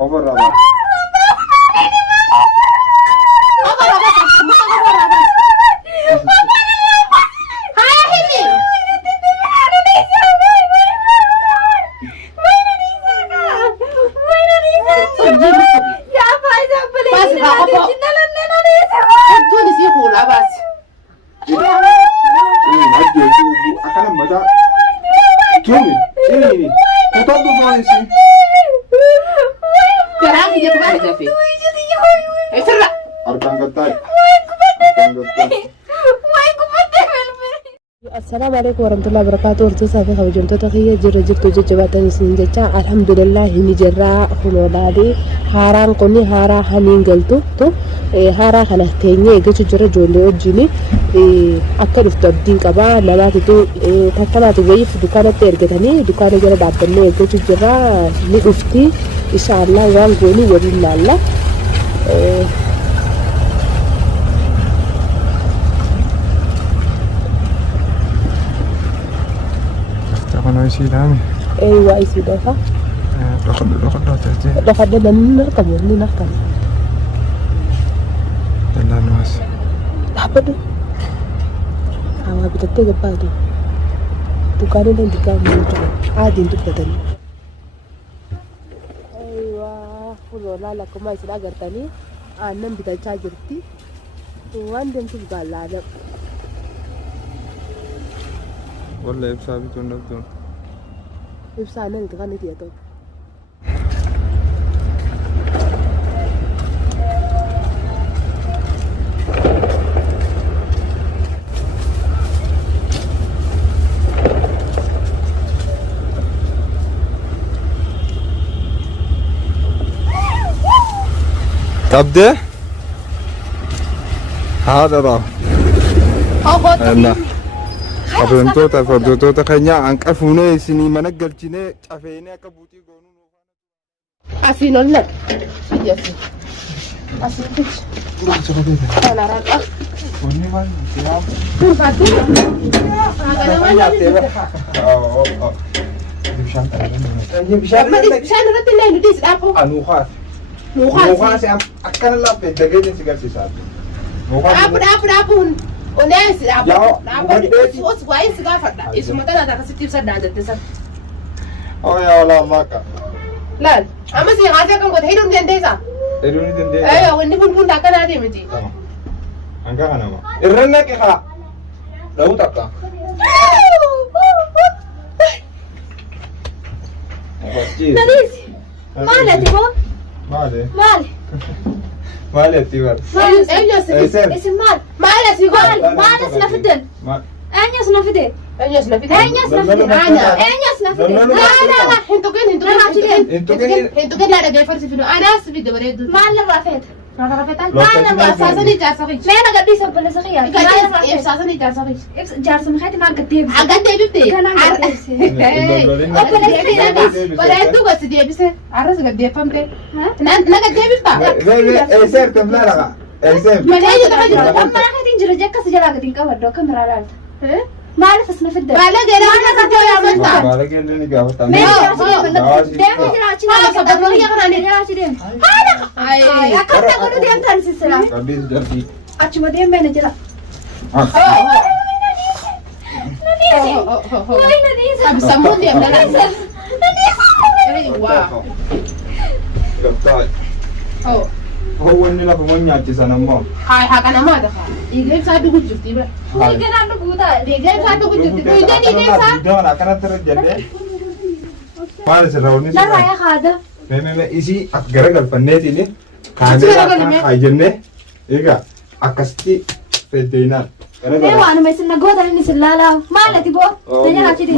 أوفر السلام عليكم ورحمة الله وبركاته. ورتوسا في خوجمتو تخية جرجبتو ججبات سنجتا الحمد لله هني جرا خلولادي هاران قني هارا هنين قلتو تو هارا خلهتيني جتو جرا جولي وجيني أكل فتبدين كبا نباتي تو تكلاتي ويف دكانة ترجتني دكانة جرا بعدني جتو جرا لأفتي إن شاء الله وانقوني ورينا الله أنا يسيدامي. أيوة يسيدها. دخل نركب ولا نركب. يلا نواس. أبدا. أنا بتتجه بعدي. دكاني ده دكان موجود. عادي أنتوا بدني. أيوة خلونا لكم ما يصير أقرتني. أنا بتجاجرتي. وعندهم تبقى لا. والله يبسا بيتون نبدون يبسا أنا نتغني تياتو تبدأ هذا راه Abemtoota fardootoota keenya hanqafuunee isinii mana galchinee cafeenee akka buutii goonuu asiin ol naq asiin fichi kana raqa wanni maal bishaan irratti illee nuti dhaaboo nuukaas akkana laaffee dageenya si garsiisaa dhaabuun وناس بديتي وص كويس قافدا اسمه تنا تاع ستيب سداد التسع او يا ولا ماكا لا اما سي غازي كان قد هيدون دنديسا هيدون دنديسا ايوه وني بون دا كان ادي متي انكا انا ما الرنك خا لو تقا ناديس مالتي هو مالي مالي تيوار اسم مال مالتي قال مالس نفدن انيس نفدن انيس نفدن انيس نفدن لا انتو كن لا ده فرس فينو انا اسبي دبريد مال رافت رافت انا اساسا جاسخي لا انا قد يسبل سخيا اساسا جاسخي جارس مخيت ما قد يب قد يبتي ولا انتو بس دي بس عرس قد يفهمتي انا قد يبتا اي سير تملا لا اي سير ما هي تخرج اما راح تنجر جكه سجلا قد ينقبض كاميرا لا ما اعرف اسمه في الدم بالا غير انا كنت يا مستا بالا غير اللي قاوتا ما دم جراچي صدق يا غناني جراچي دم اي اكثر كنت دم تنسي سلام قبيس جرتي اچ مدي من جرا نادي سمون دم لا نادي واو هو اللي لا بمنيا تسانا ما هاي حقنا ما دخل يجيب سادو جفتي بقى يجي نعمل كودا يجيب سادو جفتي كودا يجيب سادو ده انا كان ترجع ما نسروني لا يا خاده ما ايزي اغرق الفنيتي لي كاميرا هايجنه ايغا اكستي فدينا ايوه انا ما يسنا غودا اني سلالا مالتي بو تجي راتي دي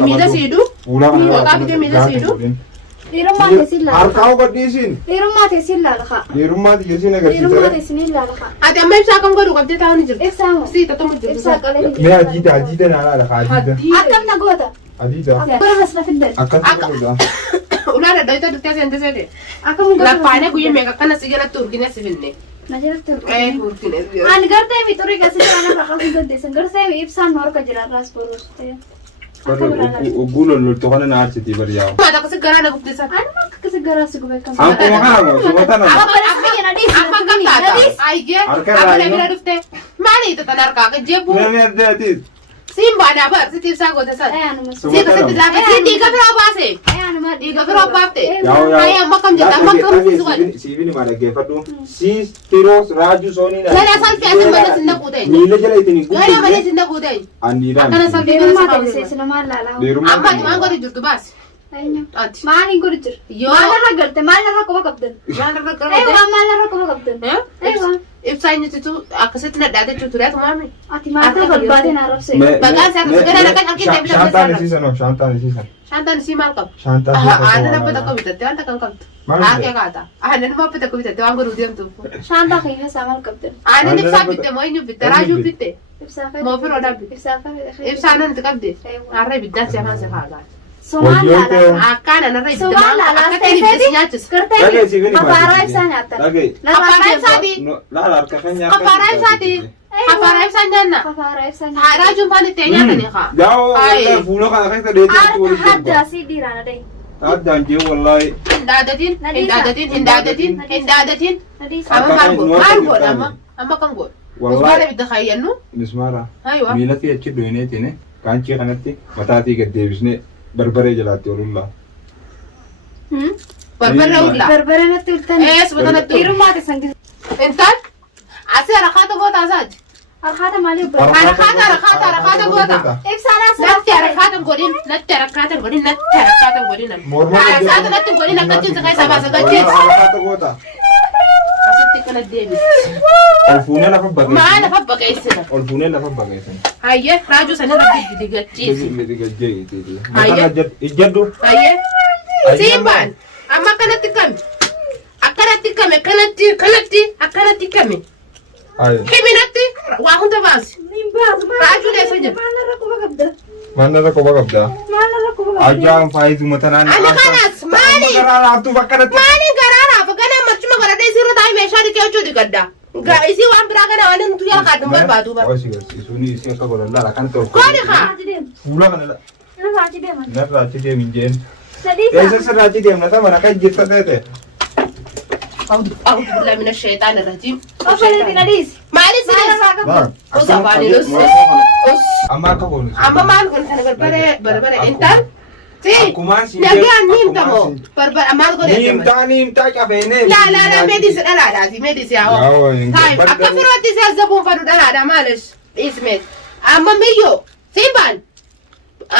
ميدا سيدو ولا قابي ميدا سيدو Dirumah tesin lah. Arkau berdisiin. Dirumah tesin lah kak. Dirumah tesin agar sih. Dirumah tesin lah kak. Ada apa yang saya kamu kalau kita tahu nih jadi. Eksa. Si tetap mau jadi. Eksa kalau ini. Me ajida nala ada ajida. Akam nak goda. Ajida. Berapa senafi deh. Akan tu goda. Ulah ada itu tuh tiada yang tiada. Akam goda. Lapanya gue mega karena segala turkinya sebenarnya. Najar tuh. Turkinya. An garde mi turi kasih jalan rakam itu deh. Senggar saya ipsan nor kajiran ras purus. Ugulo lulto kana na arti bariyaw. Mata kasi garana gubtisa. Ano magkasigara si Gubay ka? Ang kumaka mo, sumata na. Apa kata? Aige. Apa na bila dufte? Mali ito tanar ka ka jebu. Merde atit. Simba na ba? Si tifsa ko tasad. Ay, ano mas? Si kasi dapat si di ka pero base. Ay, ano mas? Di ka pero bate. Yaw. Ay makam jata makam visual. Si bini mala gefadu. Si tiros raju soni na. Gana salfi asan bana sinda kudai. Nila jala itini. Gana bana sinda kudai. Andira. Akana salfi Pero bana mata sinda. isa naman lala. Amma di man gori jurtu bas. Ayun. Ati. Maaning ko rin. Yo. Malara galte, malara ko magkabdan. Mana ka Ay, ka. wa malara ko magkabdan. Eh? Ay, wa. If sa inyo tutu akasit na dada tuturat mami. Ati mata bagbati na raw sa'yo. Baga sa gana na kan alkin tayo Shanta ni season no, Shanta ni season. Shantan si Malcolm. Shanta. Ana na pata ko bitate, anta kan kapto. Ake kata. Ana na pata ko bitate, wango rudiam tu. Shanta kaya sa magkabdan. Ana ni sa bitte mo inyo bitte, raju bitte. Ifsaka. Mo pero da bitte. Ifsaka. If sa nan takabde. Arre bitte siya man sa kaga. Suman lala. Akana na rai bitte. Suman lala. Akateni bitte nyachis. Kertay. Lagi, sige, ni Papara Mati. ifsa nyata. Lagi. Kapara sa di. No, lalar ka kanya. Kapara sa di. Kapara sa nyana. Papara ifsa nyata. Ha raju pani tenya tani ka. Yaw, Ay. fulo ka kaya dito tuloy. Hadda si dirana day. Hadda je wallahi. Indadatin, indadatin, indadatin, indadatin. Nadi Ama Apa margo, kain, margo nuwag ama. Ama kang go. Wallahi. Usmara bitte khayan no? Nismara. Aywa. Milati achi doine tine. Kanchi kanatti matati gaddeebisne barbare jalatti olulla. Barbara ulla. berbere na tultan. Eh, subhana tu. Tiru mate sangi. Entan? Ase rakata gota asaj. Arhata mali ber. Rakata gota. Ifsana sa. Natti rakata godin, natti rakata godin, natti rakata godin. Morma na Rakata natti godin nakatin sa kai sabasa gajin. Rakata gota. Asitti kana debi. Olfune lafa bagay. Maana fa bagay sina. Olfune lafa bagay. Hayye, raju sana rabbi digajis. Ijjaddu. Hayye. Simban. Amma kanatti kam. Akkanatti kame, akkanatti kame. Ay. Himinatti waa hunda baasi. Raju le sajja. Manna ko bagabda. Ajaan faizu matanan. Ani kanas maali. Garara tu bakkanatti. Maali garara bagana machuma garade sirra dai me shari ke chudi gadda. Ga isi wan bira gana wanin tu ya kadum barbadu ba. Osi suni isi ka gola la kan to. Ko ni ha. Fuula kana la. Na raji de man. Na rachi de minjen. Nadi Ese se rachi de na ta mana kai jitta de. أعوذ بالله من الشيطان الرجيم. Papale dinadis. مالي سيريس. Ba. Usapani lus. Amma ka gonu. أما ما نقول أنا بربرة أنت. تي. Akkuma si. نجان نيم تمو. بربرة ما نقول Nimta cafene. لا ميديس لا ميديس يا هو. طيب أكثر وقت سيزبون فدو لا معلش اسمه. أما ميو سيبان.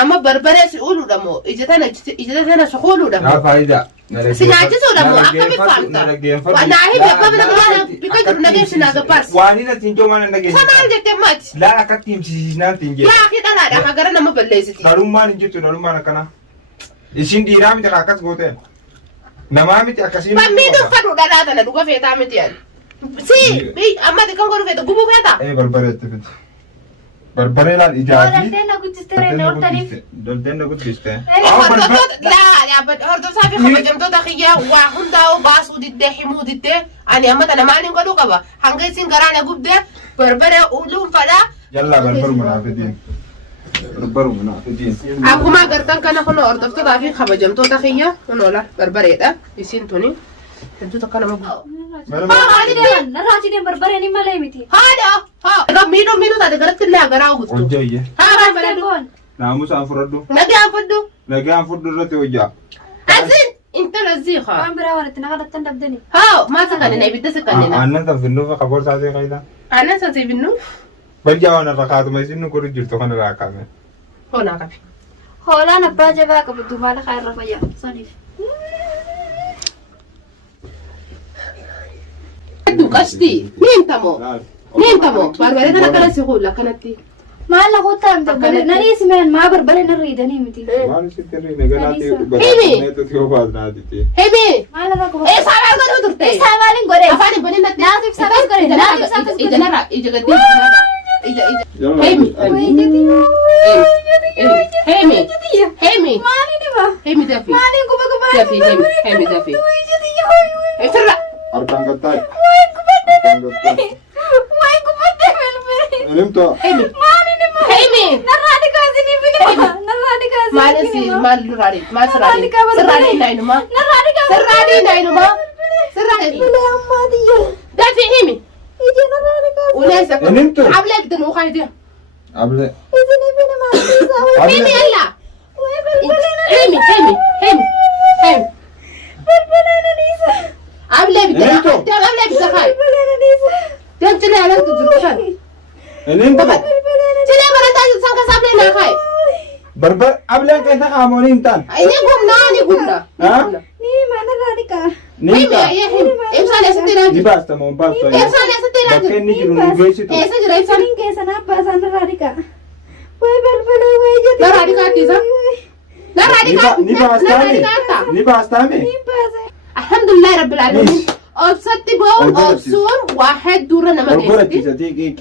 أما بربرة سيقولوا دمو. إجتنا سقولوا دمو. Na faida. Sinyaachisuu dhammoo akka bifaamta. Naa himi akka bira kana bika jiru nageessi naa gabbaas. Waan inni tinjoo mana nageessi. Samaal jettee mati. Laa akka tiimsiisnaan tinjee. Yaa fi dhalaadha akka gara nama balleessiti. Dhalummaan hin jirtu dhalummaan akkana. Isin dhiiraa miti akka akkas goote. Namaa miti akkasiin. Bammii dhuunfadhu dhadhaa tana dhuga feetaa miti yaani. Si ammati kan godhu feeta gubuu feeta. Barbareetti fiti. Barbaree laal ijaa fi. Daldee na guddistere na hortaniif. Daldeen na guddiste. Hordofsaa fi kabajamtoota kiyyaa waa hundaa'u baasuu diddee himuu diddee ani amma tana maaliin godhuu qaba hanga isin garaana gubdee barbaree dhuunfadhaa. Jallaa barbaruma naa fidiin. Barbaruma naa fidiin. Akkuma agartan kana kun hordoftootaa fi kabajamtoota kiyya kun oola barbareedha isiin tuni hedduu takka nama gubu. Na raji de berbere ni malay miti. Haadha haa miidhuu taate garatti illee agaraa guttu. Hojjayye. Haa barbareedu. Naamusaan fudhadhu. Nagaan fudhu. Nagaan fudhu irratti hojjaa. Asin intala ziiqa. Waan biraa walitti na kadhattan dabdani. Haa maasa kanneen ibidda si kanneen. Aannan tan finnuufa qaboor taatee qayyida. Aannan san siibinnu. Bajjaa waan irra kaatuma isin nu godhu jirtu kan irraa kaame. Hoonaa qabi. Hoolaan abbaa jabaa qabu dubaala kaa irra fayyaa. Saniif. Duqasti niintamoo barbaree kana kana si huula kanatti. Maal la kuttaa miti berbere nani simeen maa berbere na riidanii miti. Maal sitti irri naganaatti badhaafamneetu yoo baasnaatiti. Hemi. Maal irra quba. Isaa maal godhuu turte? Isaa maaliin godhe? Afaan hin bonin natti. Naaf ibsaa kas godhe. Naaf ibsaa kas godhe. Ija narraa ija gaddee Hemi. Hemi. Maaliin dhiba? Hemi dafi. Maaliin guba guba? Dafi hemi dafi. Ifirra. Harkaan gattaay. Waan gubadde. Harkaan gattaay. Waan gubadde berbere. Elimto. Hemi. Maaliin dhiba? Hemi. Narraa dhiqaa isinii fi dhiba. Narraa مالسي مال رادي ما سرادي سرادي ناينما سرادي ناينما سرادي ده في حمي وليس عبلك دنو خايدي عبلة حمي يلا حمي عبلك ده عبلك ده خاي تنتلي على الدكان انت تلي مرة سانك سابلي نا خاي بربر عبلة كيف تعاملين انتان ini gumna ها Ni mana Radhika? نيتا ya him emsa le setira دي باستا مو باستا emsa le setira بكن نيجي نقول شيء esa jira emsa Sering ke sana pasan Radhika. Woi bel woi jadi. na radika tiza na radika ني باستا ني باستا مي الحمد لله رب العالمين أبسطت بون أبصور واحد دورنا ما بربر كيستي تيجي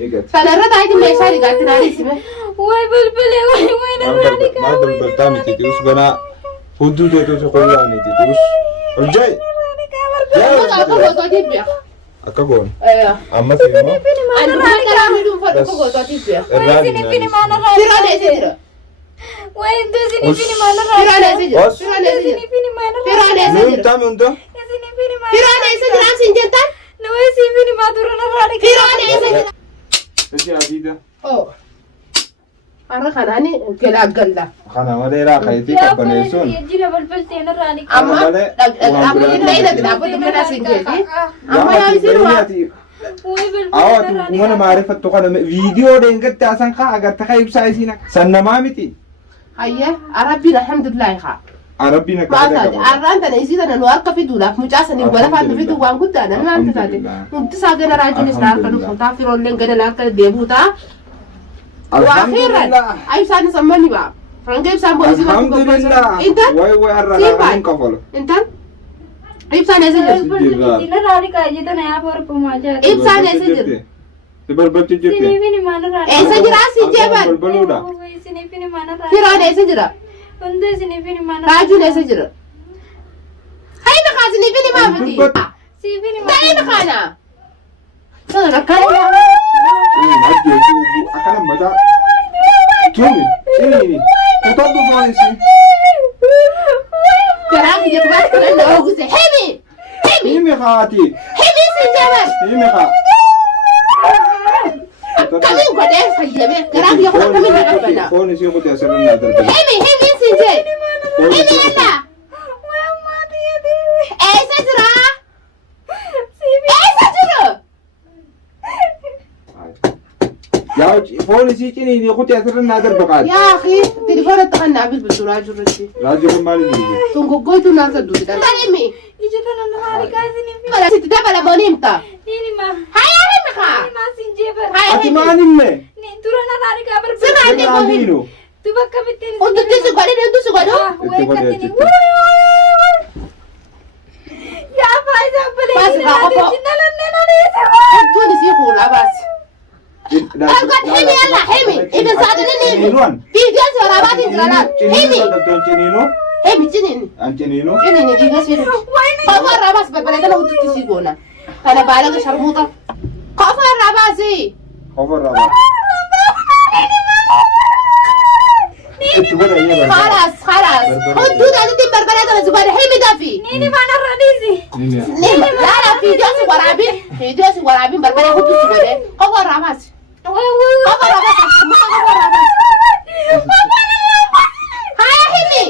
ايجت فنرد عادي ما يشاري قاتنا اسمه Woi bel woi na Radhika. ما بربر تامي تيجوس بنا حدود تو كلاني تيجوس الجاي aku gosok ya اكاغون iya اما فيلمو anu kan itu foto gosok ya Woi sini sini mana Tira Radhika? le sejira Woi itu sini mana Tira le Radhika? sejira Os. Tira le sejira Sini mana Tira le Radhika? نون sejira تامي انتو Sini mana? Tira le sejira sinjatan Woi sini madurana Radhika. Tira le sejira ايش يا عبيده oh Arra kanani gelagalla خانا مالي را خيتي كبنيسون Jira bel tena Radhika. amma amma ina ina abu da kana sinjeti amma ya sirwa Woi bel اوت وانا ما عرفت تقول فيديو دينك تاسن خا اگر تخيب سايسينا سنما متي ayya arabi alhamdulillah kha عربي نك Maasati arranta na isii kana nu harka fiduudhaaf mucaasa ni wala faatu fiduu waan guddaadha maanta taate mukti isaa gana raajiin isaa harka dhufu taa firoolleen gana harka deebuu taa waa feerran ay isaan sammani baa hanga ibsaan boosii الحمد لله intan واي واي الرا Simba. كفل intan ibsaan eessa jirti Tina Radhika aja na ya por pemaja. ibsaan eessa jirti تبربت Sini جبت pini mana Radhika? eessa jira asii jeeban بلبلودا Woi sini pini mana Radhika? firoon eessa jira Untuk sini pini mana? raajuun eessa jira hay na kaasini fini maamati Si pini mana? ta'ee na kaana sana rakkana akan mata tumi ini kutatu polisi garaa kiyya tubaas kana na ooguse himi himi ini khati himi sin jeeban ini kha Kami godee fayyame garaa kiyya kun akkamiin na dhabbana polisi ko ta sanan na darbe himi sin jee himi yalla eessa jira eessa jira يا polisi chini ni ko ta sanan na darbe qad yaa akhi telefoona taqannaa bilbilturaa jirratti rajul mali ni tungoggooytu naasa duudidha himi Ija tanah Radhika sini pini. bala sitti dabala moonimta Ini mah. haya himi kaa Ini mah sinjeber. haya ati himi maninne Ni turana Radhika ber. Siraan ni ko himi Sirandino. Tu bakka bitin. untutti si godhe untu si godhu Woi Itu katini. boleh, Ya apa aja boleh. Mas, Ini ako ada po. jinalan nena ni sama. untuun isii fuulaa baasi Algot himi yalla himi ibn saadilini himi Cininuan. fiidiyoon si waraabaatiin jira laal himi Cininu. himi ciniini Ancininu. ciniini dhiiga sii kofa irraa baas barbareedana ututti sii goona kana baalaga sharmuuxa kofa irraa baasi Cover raba. Itu boleh ya bang. خلاص حدود هذه بربريدنا si godhe himi dafi Ini mana Radhisi? Ini. Nima, lala fiidiyoon si waraabin fiidiyoon si waraabin barbaree hudduu si godhe kofa irraa baasi Woi woi. kofa irraa baasi kofa irraa baasi haya himi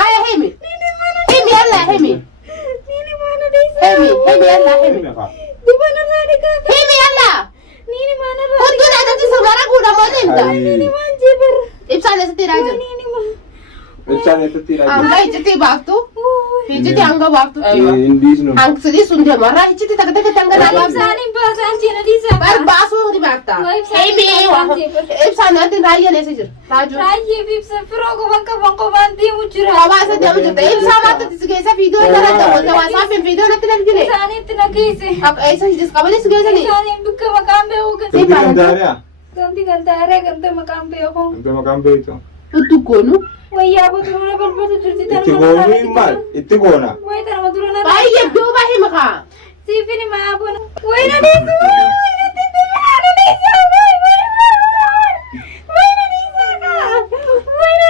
haya himi himi yalla himi Ini mana desa? himi yalla himi Di mana Radhika? himi yalla Ini mana Radhika? hudduu dhaadhatti si waraguudha mooninta Ini manjeber. ibsaan eessatti raajira Ini mah. Echan itu tidak. hanga ijjitti baaftu Woi. ijjitti hanga baaftu Indis nu. hang sidii sun deemu har'a ijjitti takka takka hanga naa baaftu Sanin pasan cina di sana. bar baasuu ni baafta himi ibsaan wanti raayyan eessa jira raajuu Raji bibsa firogo bangka banti mujura. hawaasa deemu jirta ibsaa maatti si geessa fiidiyoo irra daawwata waasaafiin fiidiyoo natti darbine Sanin tina kisi. eessa jis qabanii si geessanii Sanin buka makambe uga. Tapi gandara. Ganti gantare ganti makambe aku. Itu makambe itu. hudduu goonu Waya aku turun berbatu cerita Itu gona imal. Itu gona. Waya tanah turun. baay'ee duuba hima kaa Siapa ni maafun? Waya nadi su. Waya nadi mana nisa. Waya nadi sa ka. Waya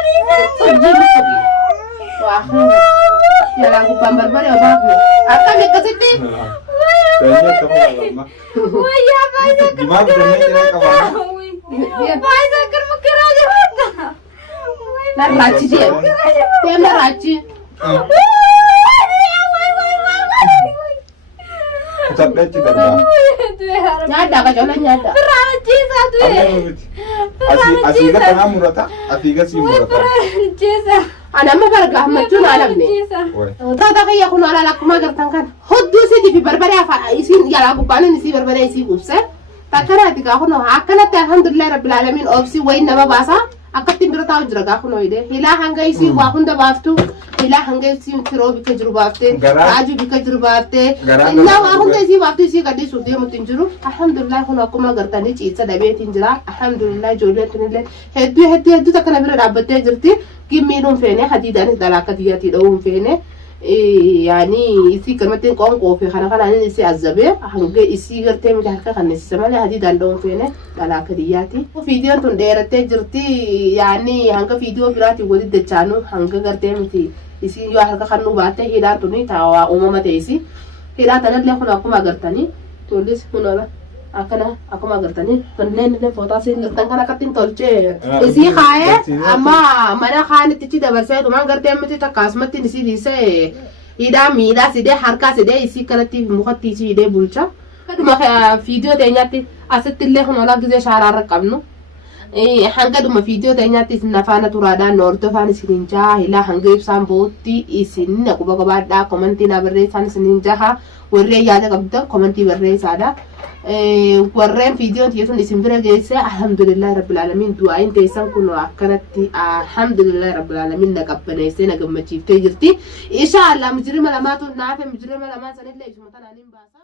واخيرا يا لا قبان بربري وبابني أكم يكسيتي ويا فايزة دماغ جنة كمان فايزة كرم كراجة وانا لا راتشي تيم راتشي تبلت دربا نادا كجولا نادا فرانتي ساتوي أسيغا تنا مرتا أسيغا سي مرتا أنا ما برجع مجنون على ابني تاتا كي يكون على لك ما قرتن كان هدو سيدي في بربري يسين يلا قبانو نسي بربري يسي قبسة تكرا تكاهونو هكذا الحمد لله رب العالمين أوبسي وين نبى باسا أكتم برتا وجرا كاهونو يده هلا هنگا يسي واقون دبافتو هلا هنگا يسي ترو بكجرو بافته راجو بكجرو بافته لا واقون يسي بافتو يسي كدي سودي متنجرو الحمد لله هنا أكما قرتني تيجي دبيت تنجرا الحمد لله جولة تنجرا هدو تكنا برا رابطة جرتي كمينون فينه حديدان دلاكة دياتي دوم فينه يعني يسي كلمتين قوم قوفي خنا يسي عزبه هنگا يسي غرتي مجهركا خنا سمالي حديدان دوم فينه دلاكة دياتي وفيديو تون ديرتي جرتي يعني هنگا فيديو براتي ودي دچانو هنگا غرتي متي يسي يو هركا خنو باته هيدا توني تاوا أمما تيسي هيدا تنال لي خنا أكما غرتاني توليس هنا aku mah gertani pennen foto sih gertan kana katin tolce isi khae amma mana khane tici da barsa to man gerte amti ta kasmati nisi dise ida mida side harka side isi kanati mukhati si ide bulcha kaduma video de nyati asetille hono la gize sharar qabnu hanga duma video de nyati nafana turada norto fani sininja ila hanga ibsan botti isin na kuba da commenti na berre san sininja ha warre yaada qabda commenti berre sada ورين فيديو تيجون اسم برا جيسة الحمد لله رب العالمين دعائين تيسان كنوا أكنتي الحمد لله رب العالمين نقبنا يسنا قم تجيب تجرتي إن شاء الله مجرم لما تون نعرف مجرم لما سنة لا يجمع تنا نيم باسا